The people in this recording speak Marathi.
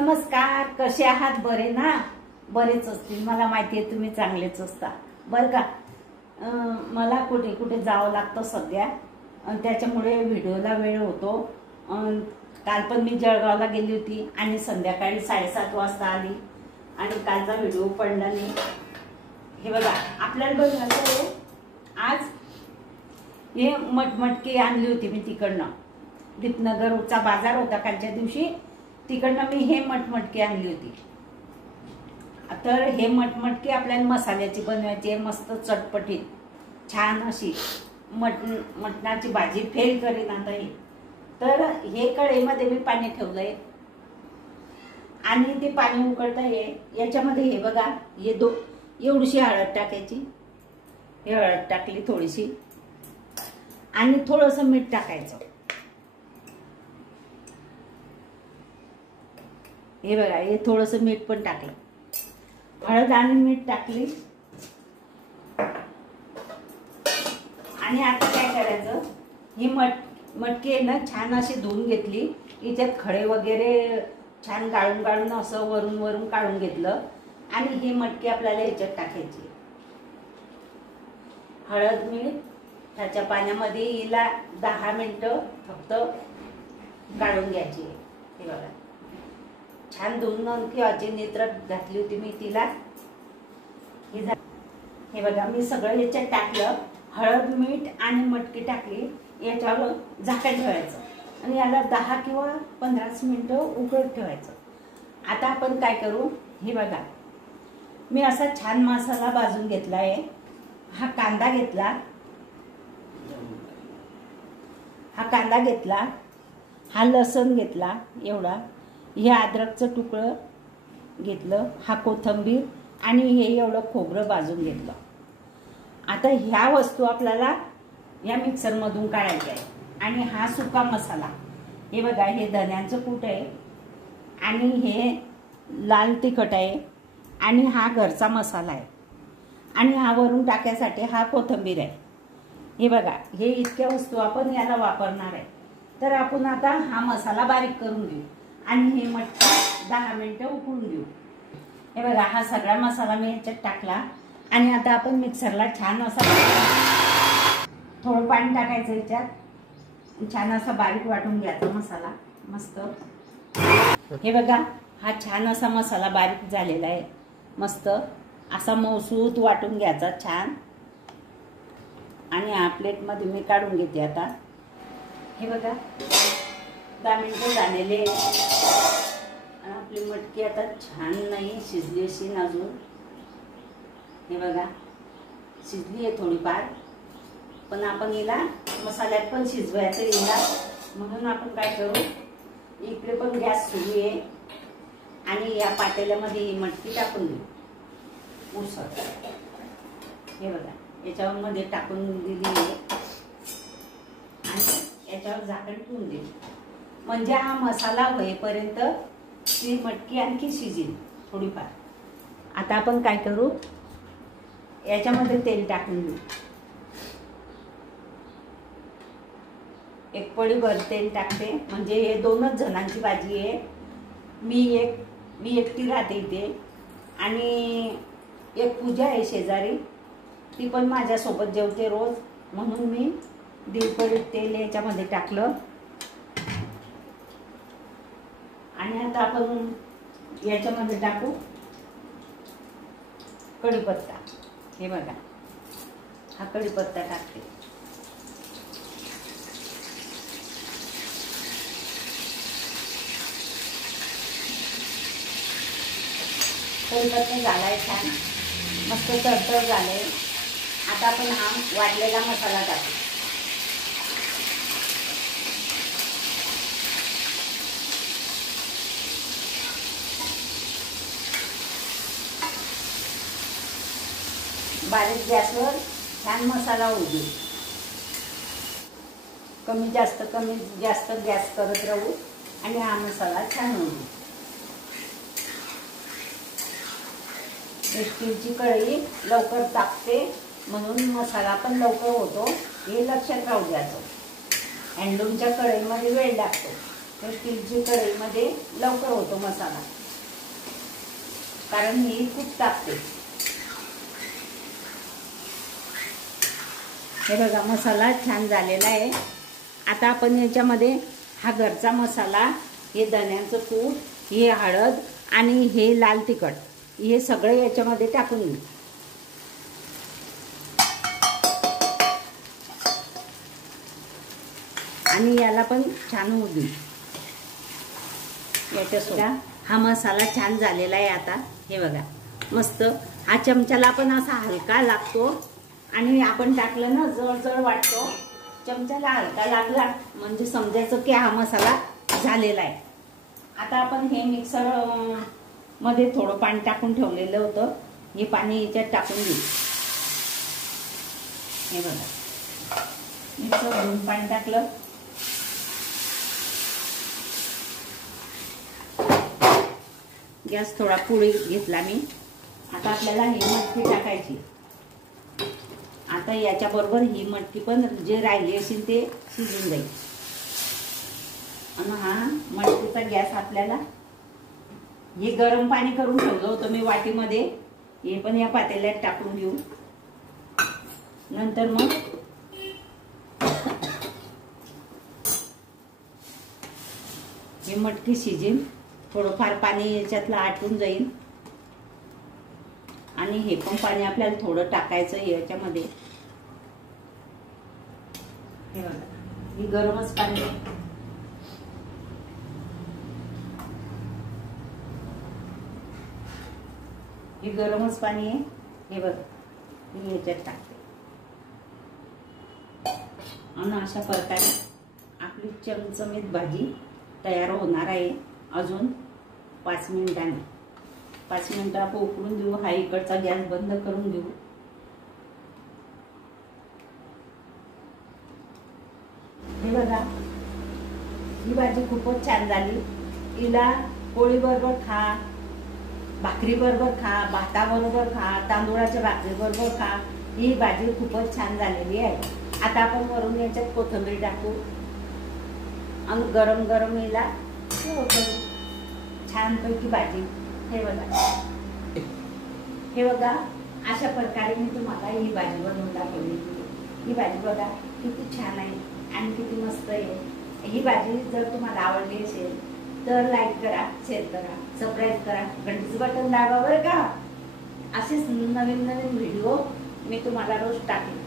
नमस्कार, कसे आहात? बरे ना? बरेच असतील, मला माहिती आहे तुम्ही चांगलेच असता बरं का. मला कुठे कुठे जावं लागतं सध्या, त्याच्यामुळे व्हिडिओला वेळ होतो. काल पण मी जळगावला गेली होती आणि संध्याकाळी 7:30 वाजता आली आणि कालचा व्हिडिओ पडला नाही. हे बघा, आपल्याला बघायचं आहे आज हे मटमटकी आणली होती मी तिकडनं. दीपनगरचा बाजार होता कालच्या दिवशी, तिकडनं मी हे मटमटकी आणली होती. तर हे मटमटकी आपल्याला मसाल्याची बनवायची आहे, मस्त चटपटीत छान अशी. मटणाची भाजी फेल करीन आता ही. तर हे कढईमध्ये मी पाणी ठेवलंय आणि ते पाणी उकळत आहे. याच्यामध्ये हे बघा, हे एवढीशी हळद टाकायची. हे हळद टाकली थोडीशी आणि थोडंसं मीठ टाकायचं. हे बघा, हे थोडंसं मीठ पण टाकलं. हळद आणि मीठ टाकली आणि आता काय करायचं, ही मटकी आहे ना छान अशी धुवून घेतली. याच्यात खडे वगैरे छान गाळून गाळून असं वरून वरून काढून घेतलं आणि ही मटकी आपल्याला याच्यात टाकायची. हळद मीठ त्याच्या पाण्यामध्ये हिला 10 मिनिटं फक्त गाळून घ्यायची. हे बघा, छान धुवून ठेवायची. नित्रत घातली होती मी तिला. हे बघा, मी सगळं याच्यात टाकलं. हळद मीठ आणि मटकी टाकली. याच्यावर झाकण ठेवायचं आणि याला 10 किंवा 15 मिनिटं उकळत ठेवायचं. आता आपण काय करू, हे बघा, मी असा छान मसाला भाजून घेतला आहे. हा कांदा घेतला, हा लसूण घेतला एवढा, हे अद्रकचं तुकडं घेतलं, हा कोथिंबीर आणि हे एवढं खोबरं भाजून घेतलं. आता ह्या वस्तू आपल्याला या मिक्सरमधून काढायच्या आहे. आणि हा सुका मसाला, हे बघा, हे धन्याचं कूट आहे आणि हे लाल तिखट आहे आणि हा घरचा मसाला आहे आणि हा वरून टाकायसाठी हा कोथिंबीर आहे. हे बघा, हे इतक्या वस्तू आपण याला वापरणार आहे. तर आपण आता हा मसाला बारीक करून घेऊ आणि हे मटकी 10 मिनिटं उकळून घेऊ. हे बघा, हा सगळा मसाला मी ह्याच्यात टाकला आणि आता आपण मिक्सरला छान असा, थोडं पाणी टाकायचं याच्यात, छान असा बारीक वाटून घ्यायचा मसाला मस्त. हे बघा, हा छान असा मसाला बारीक झालेला आहे. मस्त असा मऊसूत वाटून घ्यायचा छान. आणि हा प्लेटमध्ये मी काढून घेते आता. हे बघा, 10 मिनिटं झालेले आणि आपली मटकी आता छान नाही शिजली अशी अजून. हे बघा, शिजली आहे थोडीफार, पण आपण हिला मसाल्यात पण शिजवायचं हिला. म्हणून आपण काय करू, इकडे पण गॅस सुरू आहे आणि या पातेल्यामध्ये ही मटकी टाकून देऊ उसळ. हे बघा, याच्यामध्ये टाकून दिली आहे आणि याच्यावर झाकण ठेवून देऊ. म्हणजे हा मसाला होईपर्यंत ती मटकी आणखी शिजेल थोडीफार. आता आपण काय करू, याच्यामध्ये तेल टाकून देऊ. एक पळीभर तेल टाकते, म्हणजे हे 2च जणांची भाजी आहे. मी एकटी राहते इथे आणि एक पूजा आहे शेजारी, ती पण माझ्यासोबत जेवते रोज. म्हणून मी दिवपरीत तेल याच्यामध्ये टाकलं आणि आता आपण याच्यामध्ये टाकू कढीपत्ता. हे बघा, हा कढीपत्ता टाकते. कढीपत्ता झालाय छान, मस्त तडतड झाले. आता आपण हा वाटलेला मसाला टाकू. बारीक गॅसवर छान मसाला होऊ दे. कमी जास्त गॅस करत राहू आणि हा मसाला छान होऊ दे. स्टीलची कढई लवकर तापते म्हणून मसाला पण लवकर होतो, हे लक्षात राहू द्यायचं. हँडलूमच्या कढईमध्ये वेळ लागतो. तर स्टीलची कढईमध्ये लवकर होतो मसाला, कारण ही खूप तापते. हे बघा मसाला छान झालेला आहे. आता आपण याच्यामध्ये हा घरचा मसाला, हे धन्याचं कूट, हे हळद आणि हे लाल तिखट, हे सगळे याच्यामध्ये टाकून घेऊ. आणि याला पण छान होऊ देऊ. याच्यासोबत हा मसाला छान झालेला आहे. आता हे बघा मस्त. हा चमच्याला पण असा हलका लागतो आणि आपण टाकलं ना जड जड वाटतो. चमच्याला हलका लागला म्हणजे समजायचं की हा मसाला झालेला आहे. आता आपण हे मिक्सर मध्ये थोडं पाणी टाकून ठेवलेलं होतं, हे पाणी याच्यात टाकून घेऊ. हे बघा मिक्सर भरून पाणी टाकलं. गॅस थोडा पुढे घेतला मी. आता आपल्याला ही मटकी टाकायची. आता याच्या बरोबर ही मटकी पण जे राहिली असेल ते शिजून जाईल. आणि हा मटकीचा गॅस आपल्याला, हे गरम पाणी करून ठेवलं होतं मी वाटीमध्ये, हे पण या पातेल्यात टाकून घेऊ. नंतर मग ही मटकी शिजेल, थोडंफार पाणी याच्यातलं आटून जाईल. आणि हे पण पाणी आपल्याला थोडं टाकायचं याच्यामध्ये. हे बघा ही गरमच पाणी, हे गरमच पाणी आहे. हे बघा मी याच्यात टाकते. आणि अशा प्रकारे आपली चमचमीत भाजी तयार होणार आहे. अजून 5 मिनिटांनी, 5 मिनिटं आपण उकळून देऊ. हा इकडचा गॅस बंद करून देऊ. हे बघा ही भाजी खूपच छान झाली. हिला पोळी बरोबर खा, भाकरी बरोबर खा, भाताबरोबर खा, तांदूळाच्या भाकरी बरोबर खा. ही भाजी खूपच छान झालेली आहे. आता आपण वरून याच्यात कोथिंबीर टाकू आणि गरम गरम हिला करू छानपैकी भाजी. हे बघा, हे बघा अशा प्रकारे मी तुम्हाला ही भाजी बनवून दाखवली. ही भाजी बघा किती छान आहे आणि किती मस्त आहे. ही भाजी जर तुम्हाला आवडली असेल तर लाईक करा, शेअर करा, सबस्क्राईब करा, घंटीचं बटन दाबा बरं का. असेच नवीन नवीन व्हिडिओ मी तुम्हाला रोज टाकेन.